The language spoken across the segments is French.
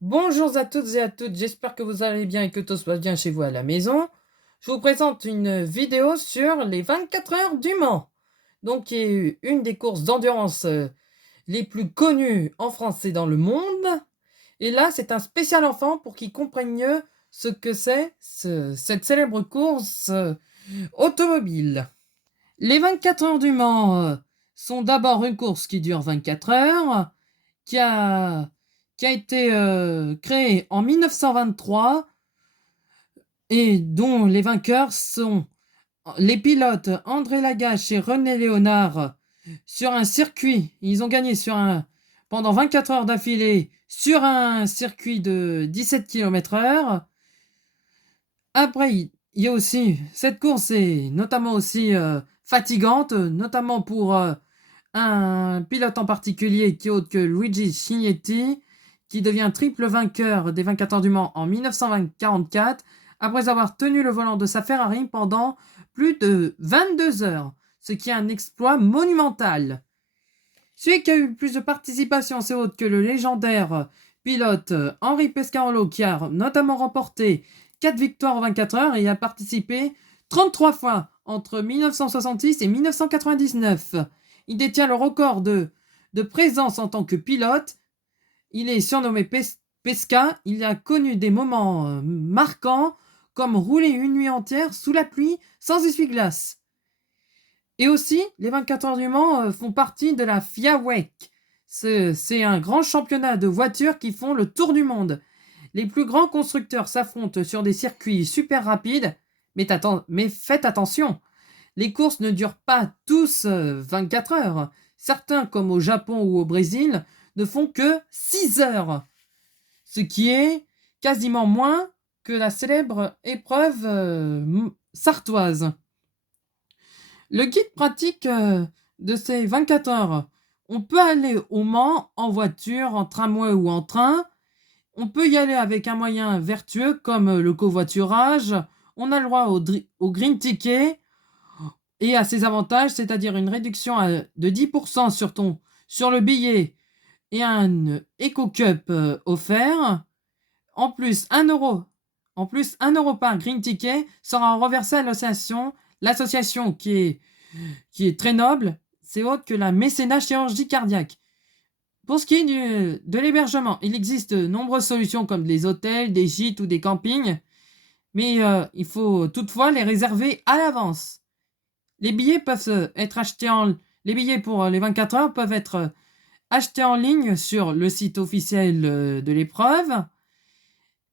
Bonjour à toutes et à toutes, j'espère que vous allez bien et que tout se passe bien chez vous à la maison. Je vous présente une vidéo sur les 24 heures du Mans, donc qui est une des courses d'endurance les plus connues en France et dans le monde. Et là, c'est un spécial enfant pour qu'ils comprennent mieux ce que c'est cette célèbre course automobile. Les 24 heures du Mans sont d'abord une course qui dure 24 heures, qui a, qui a été créée en 1923 et dont les vainqueurs sont les pilotes André Lagache et René Léonard sur un circuit. Ils ont gagné pendant 24 heures d'affilée sur un circuit de 17 km/h. Après, il y a aussi, cette course est notamment aussi fatigante, notamment pour un pilote en particulier qui est autre que Luigi Cignetti, qui devient triple vainqueur des 24 heures du Mans en 1944, après avoir tenu le volant de sa Ferrari pendant plus de 22 heures, ce qui est un exploit monumental. Celui qui a eu le plus de participation, c'est autre que le légendaire pilote Henri Pescarolo, qui a notamment remporté 4 victoires en 24 heures et a participé 33 fois entre 1966 et 1999. Il détient le record de présence en tant que pilote. Il est surnommé Pesca. Il a connu des moments marquants, comme rouler une nuit entière sous la pluie sans essuie-glace. Et aussi, les 24 heures du Mans font partie de la FIA WEC. C'est un grand championnat de voitures qui font le tour du monde. Les plus grands constructeurs s'affrontent sur des circuits super rapides, mais faites attention, les courses ne durent pas tous 24 heures. Certains, comme au Japon ou au Brésil, ne font que 6 heures, ce qui est quasiment moins que la célèbre épreuve sartoise. Le guide pratique de ces 24 heures, on peut aller au Mans en voiture, en tramway ou en train. On peut y aller avec un moyen vertueux comme le covoiturage. On a le droit au green ticket et à ses avantages, c'est-à-dire une réduction de 10% sur le billet et un Eco-Cup offert. En plus, 1 euro. En plus, 1 euro par green ticket sera reversé à l'association qui est très noble, c'est autre que la mécénat chirurgie cardiaque. Pour ce qui est de l'hébergement, il existe de nombreuses solutions comme des hôtels, des gîtes ou des campings, mais il faut toutefois les réserver à l'avance. Les billets peuvent être achetés Les billets pour les 24 heures peuvent être achetés en ligne sur le site officiel de l'épreuve.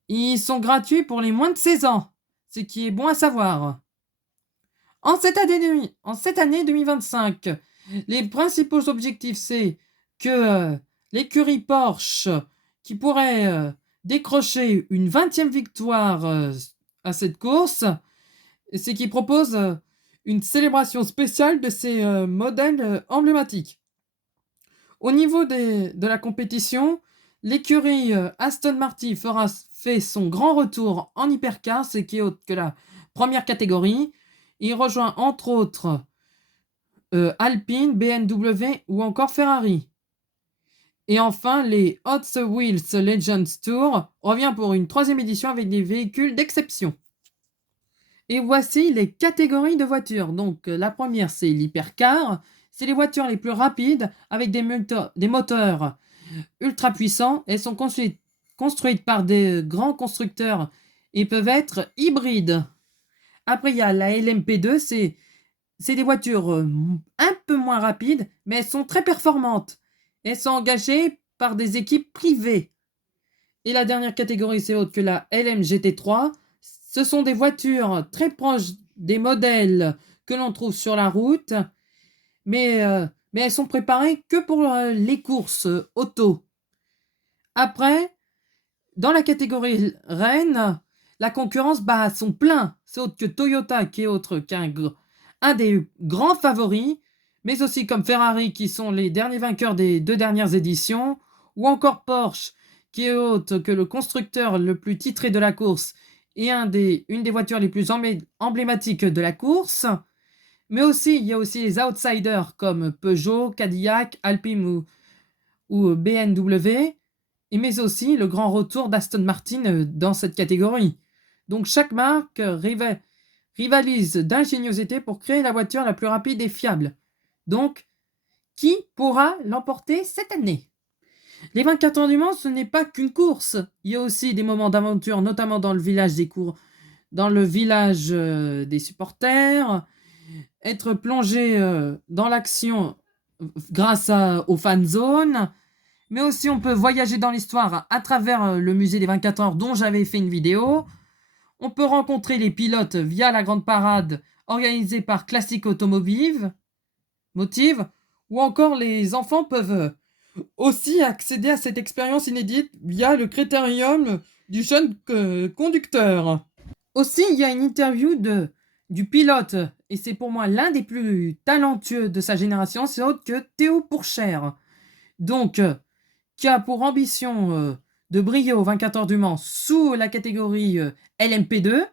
Ils sont gratuits pour les moins de 16 ans, ce qui est bon à savoir. En cette année 2025, les principaux objectifs, c'est que l'écurie Porsche, qui pourrait décrocher une 20e victoire à cette course, c'est qui propose une célébration spéciale de ces modèles emblématiques. Au niveau de la compétition, l'écurie Aston Martin fait son grand retour en hypercar, ce qui est autre que la première catégorie. Il rejoint entre autres Alpine, BMW ou encore Ferrari. Et enfin, les Hot Wheels Legends Tour revient pour une 3e édition avec des véhicules d'exception. Et voici les catégories de voitures. Donc la première, c'est l'hypercar. C'est les voitures les plus rapides avec des moteurs ultra puissants. Elles sont construites par des grands constructeurs et peuvent être hybrides. Après, il y a la LMP2, c'est des voitures un peu moins rapides, mais elles sont très performantes. Elles sont engagées par des équipes privées. Et la dernière catégorie, c'est autre que la LMGT3. Ce sont des voitures très proches des modèles que l'on trouve sur la route, mais elles sont préparées que pour les courses auto. Après, dans la catégorie reine, la concurrence bat à son plein. C'est autre que Toyota qui est autre un des grands favoris, mais aussi comme Ferrari qui sont les derniers vainqueurs des 2 dernières éditions, ou encore Porsche qui est autre que le constructeur le plus titré de la course et une des voitures les plus emblématiques de la course. Mais aussi, il y a aussi les outsiders comme Peugeot, Cadillac, Alpine ou BMW. mais aussi le grand retour d'Aston Martin dans cette catégorie. Donc chaque marque rivalise d'ingéniosité pour créer la voiture la plus rapide et fiable. Donc, qui pourra l'emporter cette année? Les 24 heures du Mans, ce n'est pas qu'une course. Il y a aussi des moments d'aventure, notamment dans le village des supporters, être plongé dans l'action grâce aux fan zones, mais aussi on peut voyager dans l'histoire à travers le musée des 24 heures dont j'avais fait une vidéo. On peut rencontrer les pilotes via la grande parade organisée par Classic Automobile, Motive, ou encore les enfants peuvent aussi accéder à cette expérience inédite via le critérium du jeune conducteur. Aussi, il y a une interview du pilote, et c'est pour moi l'un des plus talentueux de sa génération, c'est autre que Théo Pourchère. Donc, qui a pour ambition de briller aux 24 heures du Mans sous la catégorie LMP2.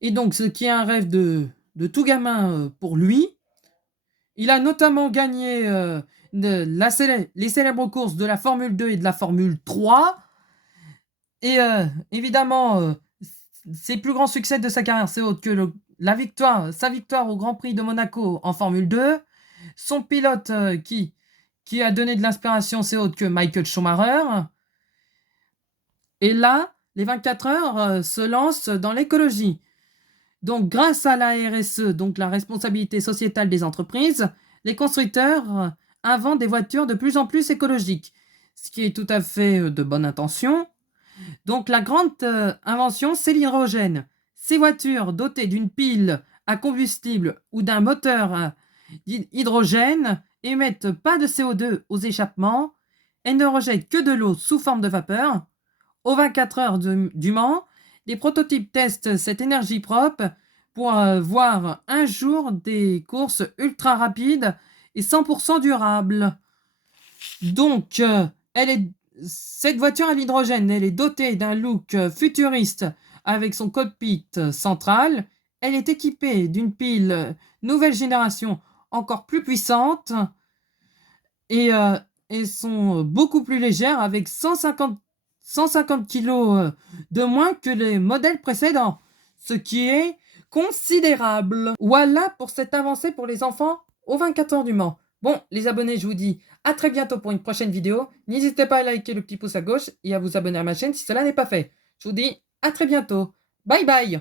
Et donc, ce qui est un rêve de tout gamin pour lui. Il a notamment gagné les célèbres courses de la Formule 2 et de la Formule 3. Et évidemment, ses plus grands succès de sa carrière, c'est autre que sa victoire au Grand Prix de Monaco en Formule 2. Son pilote qui a donné de l'inspiration, c'est autre que Michael Schumacher. Et là, les 24 heures se lancent dans l'écologie. Donc, grâce à la RSE, donc la responsabilité sociétale des entreprises, les constructeurs inventent des voitures de plus en plus écologiques, ce qui est tout à fait de bonne intention. Donc, la grande invention, c'est l'hydrogène. Ces voitures dotées d'une pile à combustible ou d'un moteur d'hydrogène émettent pas de CO2 aux échappements, elles ne rejettent que de l'eau sous forme de vapeur. Aux 24 heures du Mans, les prototypes testent cette énergie propre pour voir un jour des courses ultra rapides et 100% durables. Donc, cette voiture à l'hydrogène, elle est dotée d'un look futuriste avec son cockpit central. Elle est équipée d'une pile nouvelle génération encore plus puissante et sont beaucoup plus légères avec 150 kg de moins que les modèles précédents, ce qui est considérable. Voilà pour cette avancée pour les enfants aux 24 heures du Mans. Bon, les abonnés, je vous dis à très bientôt pour une prochaine vidéo. N'hésitez pas à liker le petit pouce à gauche et à vous abonner à ma chaîne si cela n'est pas fait. Je vous dis à très bientôt. Bye bye.